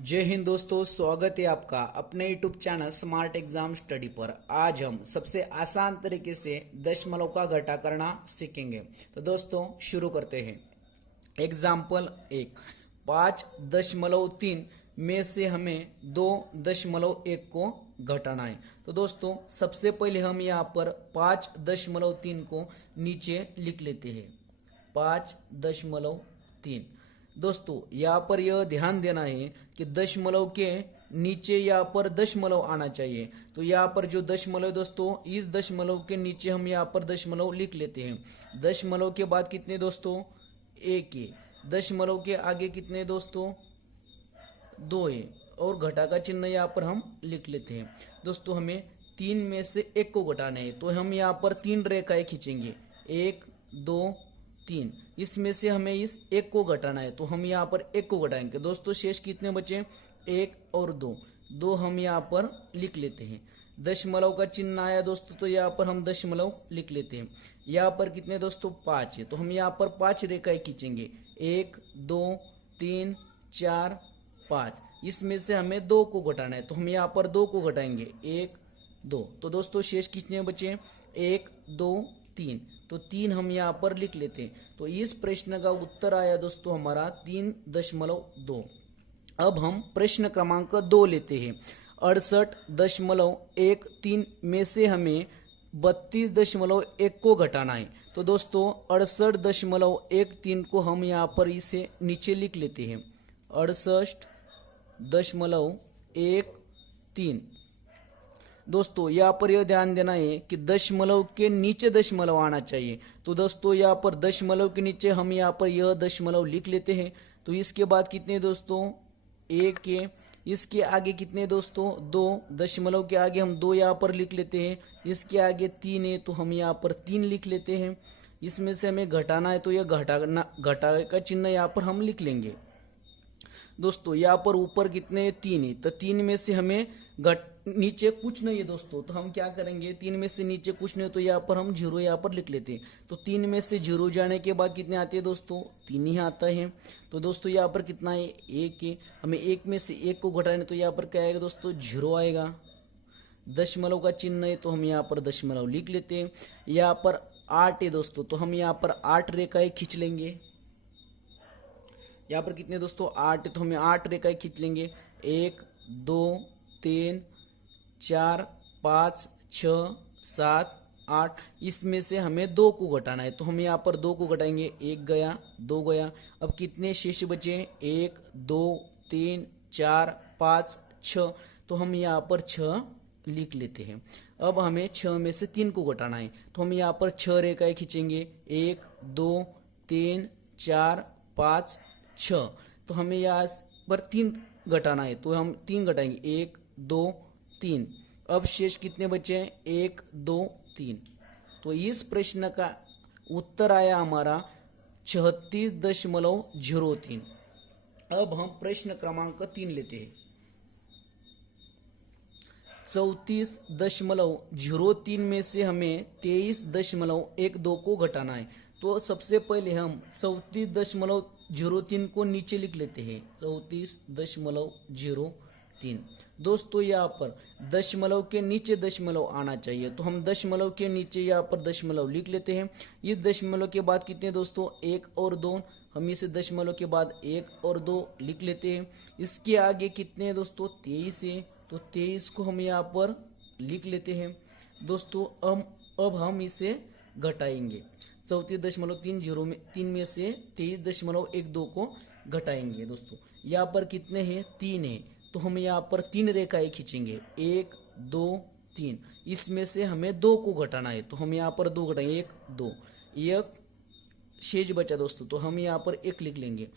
जय हिंद दोस्तों, स्वागत है आपका अपने YouTube channel smart exam study पर। आज हम सबसे आसान तरीके से दशमलव का घटा करना सीखेंगे। तो दोस्तों शुरू करते हैं। एग्जाम्पल 1, 5.3 में से हमें 2.1 को घटाना है। तो दोस्तों सबसे पहले हम यहाँ पर 5.3 को नीचे लिख लेते हैं। 5.3। दोस्तों यहाँ पर यह ध्यान देना है कि दशमलव के नीचे यहाँ पर दशमलव आना चाहिए। तो यहाँ पर जो दशमलव है दोस्तों, इस दशमलव के नीचे हम यहाँ पर दशमलव लिख लेते हैं। दशमलव के बाद कितने दोस्तों, एक है। दशमलव के आगे कितने दोस्तों, दो है। और घटा का चिन्ह यहाँ पर हम लिख लेते हैं। दोस्तों हमें 3 में से 1 को घटाना है, तो हम यहाँ पर 3 रेखाएं खींचेंगे, 1 2 3। इसमें से हमें इस 1 को घटाना है, तो हम यहाँ पर 1 को घटाएंगे। दोस्तों शेष कितने बचे, 1 और 2 हम यहाँ पर लिख लेते हैं। दशमलव का चिन्ह आया दोस्तों, तो यहाँ पर हम दशमलव लिख लेते हैं। यहाँ पर कितने दोस्तों, 5 है, तो हम यहाँ पर 5 रेखाएं खींचेंगे, 1 2 3 4 5। इसमें से हमें 2 को घटाना है, तो हम यहाँ पर 2 को घटाएंगे, 1 2। तो दोस्तों शेष कितने बचे, 1 2 3। तो 3 हम यहाँ पर लिख लेते हैं। तो इस प्रश्न का उत्तर आया दोस्तों हमारा 3.2। अब हम प्रश्न क्रमांक 2 लेते हैं। 68.13 में से हमें 32.1 को घटाना है। तो दोस्तों 68.13 को हम यहाँ पर इसे नीचे लिख लेते हैं। 68.13। दोस्तों यहाँ पर यह ध्यान देना है कि दशमलव के नीचे दशमलव आना चाहिए। तो दोस्तों यहाँ पर दशमलव के नीचे हम यहाँ पर यह दशमलव लिख लेते हैं। तो इसके बाद कितने दोस्तों, 1 है। इसके आगे कितने दोस्तों, 2। दशमलव के आगे हम 2 यहाँ पर लिख लेते हैं। इसके आगे 3 है, तो हम यहाँ पर 3 लिख लेते हैं। इसमें से हमें घटाना है, तो यह घटा का चिन्ह यहाँ पर हम लिख लेंगे। दोस्तों यहाँ पर ऊपर कितने, 3 है, तो 3 में से हमें नीचे कुछ नहीं है दोस्तों, तो हम क्या करेंगे, 3 में से नीचे कुछ नहीं, तो यहाँ पर हम 0 यहाँ पर लिख लेते हैं। तो 3 में से 0 जाने के बाद कितने आते हैं दोस्तों, 3 ही आता है। तो दोस्तों यहाँ पर कितना है, 1 है। हमें 1 में से 1 को घटाना है, तो यहाँ पर क्या आएगा दोस्तों, 0 आएगा। दशमलव का चिन्ह है, तो हम यहाँ पर दशमलव लिख लेते हैं। यहाँ पर 8 है दोस्तों, तो हम यहाँ पर 8 रेखाएं खींच लेंगे। यहाँ पर कितने दोस्तों, 8 है, तो हमें 8 रेखाएं खींच लेंगे, 1 2 3 4 5 6 7 8। इसमें से हमें 2 को घटाना है, तो हम यहाँ पर 2 को घटाएंगे, 1 गया 2 गया। अब कितने शेष बचे, 1 2 3 4 5 6। तो हम यहाँ पर 6 लिख लेते हैं। अब हमें 6 में से 3 को घटाना है, तो हम यहाँ पर 6 रेखाएं खींचेंगे, 1 2 3 4 5 6। तो हमें यहाँ पर 3 घटाना है, तो हम 3 घटाएंगे, 1 2 3। अब शेष कितने बचे हैं, 1 2 3। तो इस प्रश्न का उत्तर आया हमारा 36.03। अब हम प्रश्न क्रमांक 3 लेते हैं। 34.03 में से हमें 23.12 को घटाना है। तो सबसे पहले हम 34.03 को नीचे लिख लेते हैं, 34.03। दोस्तों यहाँ पर दशमलव के नीचे दशमलव आना चाहिए, तो हम दशमलव के नीचे यहाँ पर दशमलव लिख लेते हैं। इस दशमलव के बाद कितने दोस्तों, 1 और 2। हम इसे दशमलव के बाद 1 और 2 लिख लेते हैं। इसके आगे कितने दोस्तों, 23 है, तो 23 को हम यहाँ पर लिख लेते हैं। दोस्तों अब हम इसे घटाएंगे, 34.30 में से 23.12 को घटाएंगे। दोस्तों यहाँ पर कितने हैं, 3 है, तो हम यहाँ पर 3 रेखाएं खींचेंगे, 1 2 3। इसमें से हमें 2 को घटाना है, तो हम यहाँ पर 2 घटाएंगे, 1 2। 1 शेष बचा दोस्तों, तो हम यहाँ पर 1 लिख लेंगे।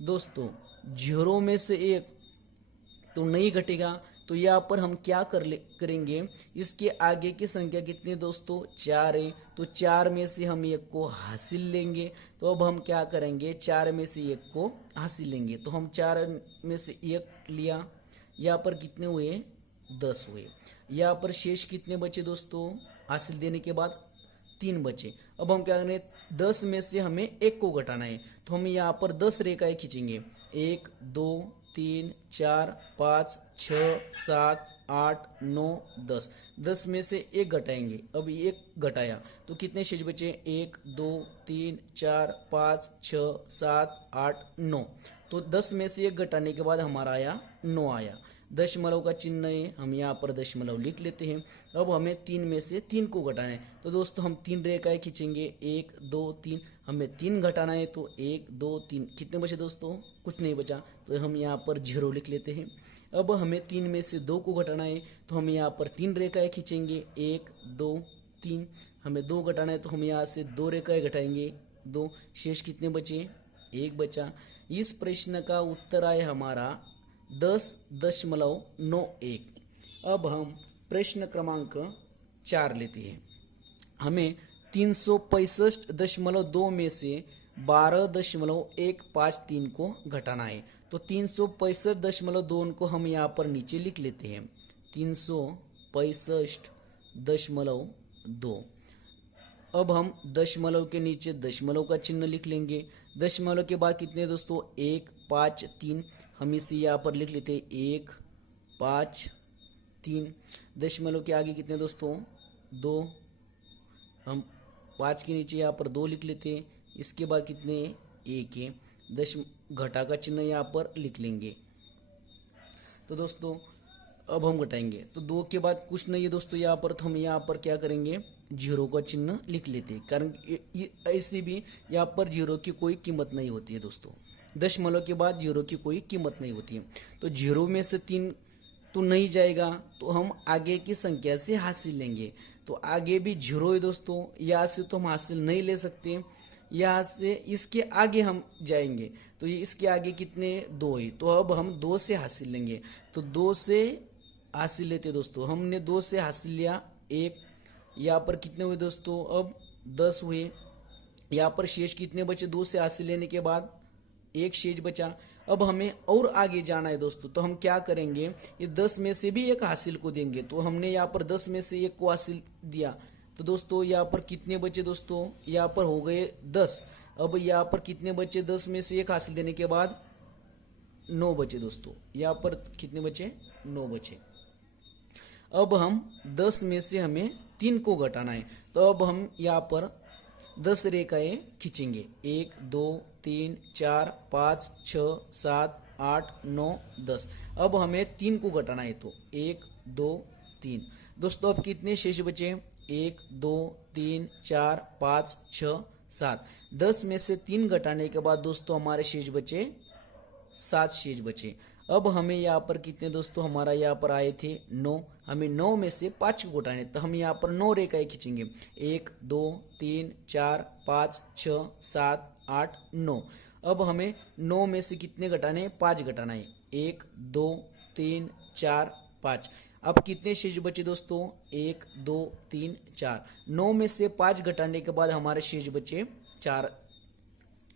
दोस्तों 0 में से 1 तो नहीं घटेगा, तो यहाँ पर हम क्या करेंगे, इसके आगे की संख्या कितनी दोस्तों, 4 है, तो 4 में से हम 1 को हासिल लेंगे। तो अब हम क्या करेंगे, 4 में से 1 को हासिल लेंगे, तो हम 4 में से 1 लिया। यहाँ पर कितने हुए, 10 हुए। यहाँ पर शेष कितने बचे दोस्तों, हासिल देने के बाद 3 बचे। अब हम क्या करेंगे, 10 में से हमें 1 को घटाना है, तो हम यहाँ पर 10 रेखाएं खींचेंगे, 1 2 3 4 5 6 7 8 9 10। 10 में से एक घटाएंगे, अब एक घटाया तो कितने शेष बचे? 1 2 3 4 5 6 7 8 9। तो 10 में से एक घटाने के बाद हमारा आया 9 आया। दशमलव का चिन्ह है, हम यहाँ पर दशमलव लिख लेते हैं। अब हमें 3 में से 3 को घटाना है, तो दोस्तों हम 3 रेखाएं खींचेंगे, 1 2 3। हमें 3 घटाना है तो 1 2 3। कितने बचे दोस्तों? कुछ नहीं बचा, तो हम यहाँ पर 0 लिख लेते हैं। अब हमें 3 में से 2 को घटाना है, तो हम यहाँ पर 3 रेखाएं खींचेंगे, 1 2 3। हमें 2 घटाना है तो हम यहाँ से 2 रेखाएं घटाएंगे, 2। शेष कितने बचे? 1 बचा। इस प्रश्न का उत्तर आया हमारा 10.91। अब हम प्रश्न क्रमांक 4 लेते हैं। हमें 365.2 में से 12.153 को घटाना है, तो 365.2 को हम यहाँ पर नीचे लिख लेते हैं। 365.2। अब हम दशमलव के नीचे दशमलव का चिन्ह लिख लेंगे। दशमलव के बाद कितने दोस्तों? 1 5 3। हम इसे यहाँ पर लिख लेते हैं 1 5 3। दशमलव के आगे कितने दोस्तों? 2। हम 5 के नीचे यहाँ पर 2 लिख लेते हैं। इसके बाद कितने? 1 है। घटा का चिन्ह यहाँ पर लिख लेंगे। तो दोस्तों अब हम घटाएंगे तो 2 के बाद कुछ नहीं है दोस्तों यहाँ पर, तो हम यहाँ पर क्या करेंगे? 0 का चिन्ह लिख लेते हैं, कारण ऐसे भी यहाँ पर 0 की कोई कीमत नहीं होती है दोस्तों। दशमलव के बाद 0 की कोई कीमत नहीं होती है, तो 0 में से 3 तो नहीं जाएगा, तो हम आगे की संख्या से हासिल लेंगे। तो आगे भी 0 है दोस्तों, यहाँ से तो हम हासिल नहीं ले सकते, यहाँ से इसके आगे हम जाएंगे, तो ये इसके आगे कितने? 2 है, तो अब हम 2 से हासिल लेंगे। तो 2 से हासिल लेते दोस्तों, हमने 2 से हासिल लिया 1। यहाँ पर कितने हुए दोस्तों? अब 10 हुए। यहाँ पर शेष कितने बचे? 2 से हासिल लेने के बाद 1 शेष बचा। अब हमें और आगे जाना है दोस्तों, तो हम क्या करेंगे? ये 10 में से भी एक हासिल को देंगे, तो हमने यहाँ पर 10 में से एक को हासिल दिया, तो दोस्तों यहाँ पर कितने बचे दोस्तों? यहाँ पर हो गए 10। अब यहाँ पर कितने बचे? 10 में से एक हासिल देने के बाद 9 बचे दोस्तों। यहाँ पर कितने बचे? 9 बचे। अब हम 10 में से हमें 3 को घटाना है, तो अब हम यहाँ पर 10 रेखाएं खींचेंगे, 1 2 3 4 5 6 7 8 9 10। अब हमें 3 को घटाना है, तो 1 2 3। दोस्तों अब कितने शेष बचे? 1 2 3 4 5 6 7। 10 में से 3 घटाने के बाद दोस्तों हमारे शेष बचे 7 शेष बचे। अब हमें यहाँ पर कितने दोस्तों? हमारा यहाँ पर आए थे 9। हमें 9 में से 5 को घटाने, तो हम यहाँ पर 9 रेखाएं खींचेंगे, 1 2 3 4 5 6 7 8 9। अब हमें 9 में से कितने घटाने? 5 घटाना है, 1 2 3 4 5। अब कितने शेष बचे दोस्तों? 1 2 3 4। 9 में से 5 घटाने के बाद हमारे शेष बचे 4।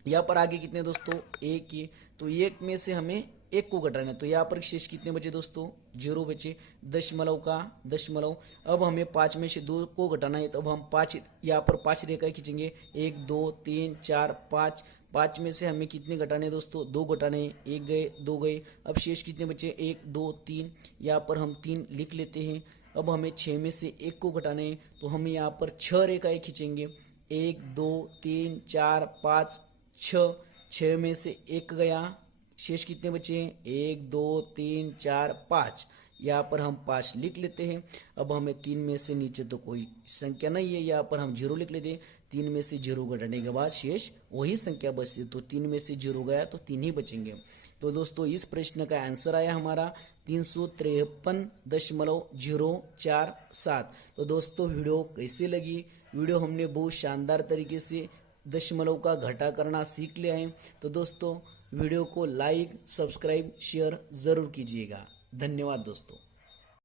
यहाँ पर आगे कितने दोस्तों? 1 ही, तो 1 में से हमें 1 को घटाना है, तो यहाँ पर शेष कितने बचे दोस्तों? 0 बचे। दशमलव का दशमलव। अब हमें 5 में से 2 को घटाना है, तो अब हम 5 यहाँ पर 5 रेखाएं खींचेंगे, 1 2 3 4 5। 5 में से हमें कितने घटाने दोस्तों? 2 घटाने, 1 गए 2 गए। अब शेष कितने बचे? 1 2 3। यहाँ पर हम 3 लिख लेते हैं। अब हमें 6 में से 1 को घटाना है, तो हम यहाँ पर 6 रेखाएं खींचेंगे, 1 2 3 4 5 6। 6 में से 1 गया, शेष कितने बचे? 1 2 3 4 5। यहाँ पर हम 5 लिख लेते हैं। अब हमें 3 में से नीचे तो कोई संख्या नहीं है, यहाँ पर हम 0 लिख लेते हैं। 3 में से 0 घटाने के बाद शेष वही संख्या बचती है, तो 3 में से 0 गया तो 3 ही बचेंगे। तो दोस्तों इस प्रश्न का आंसर आया हमारा 353.047। तो दोस्तों वीडियो कैसी लगी? वीडियो हमने बहुत शानदार तरीके से दशमलव का घटा करना सीख लिया है। तो दोस्तों वीडियो को लाइक सब्सक्राइब शेयर ज़रूर कीजिएगा। धन्यवाद दोस्तों।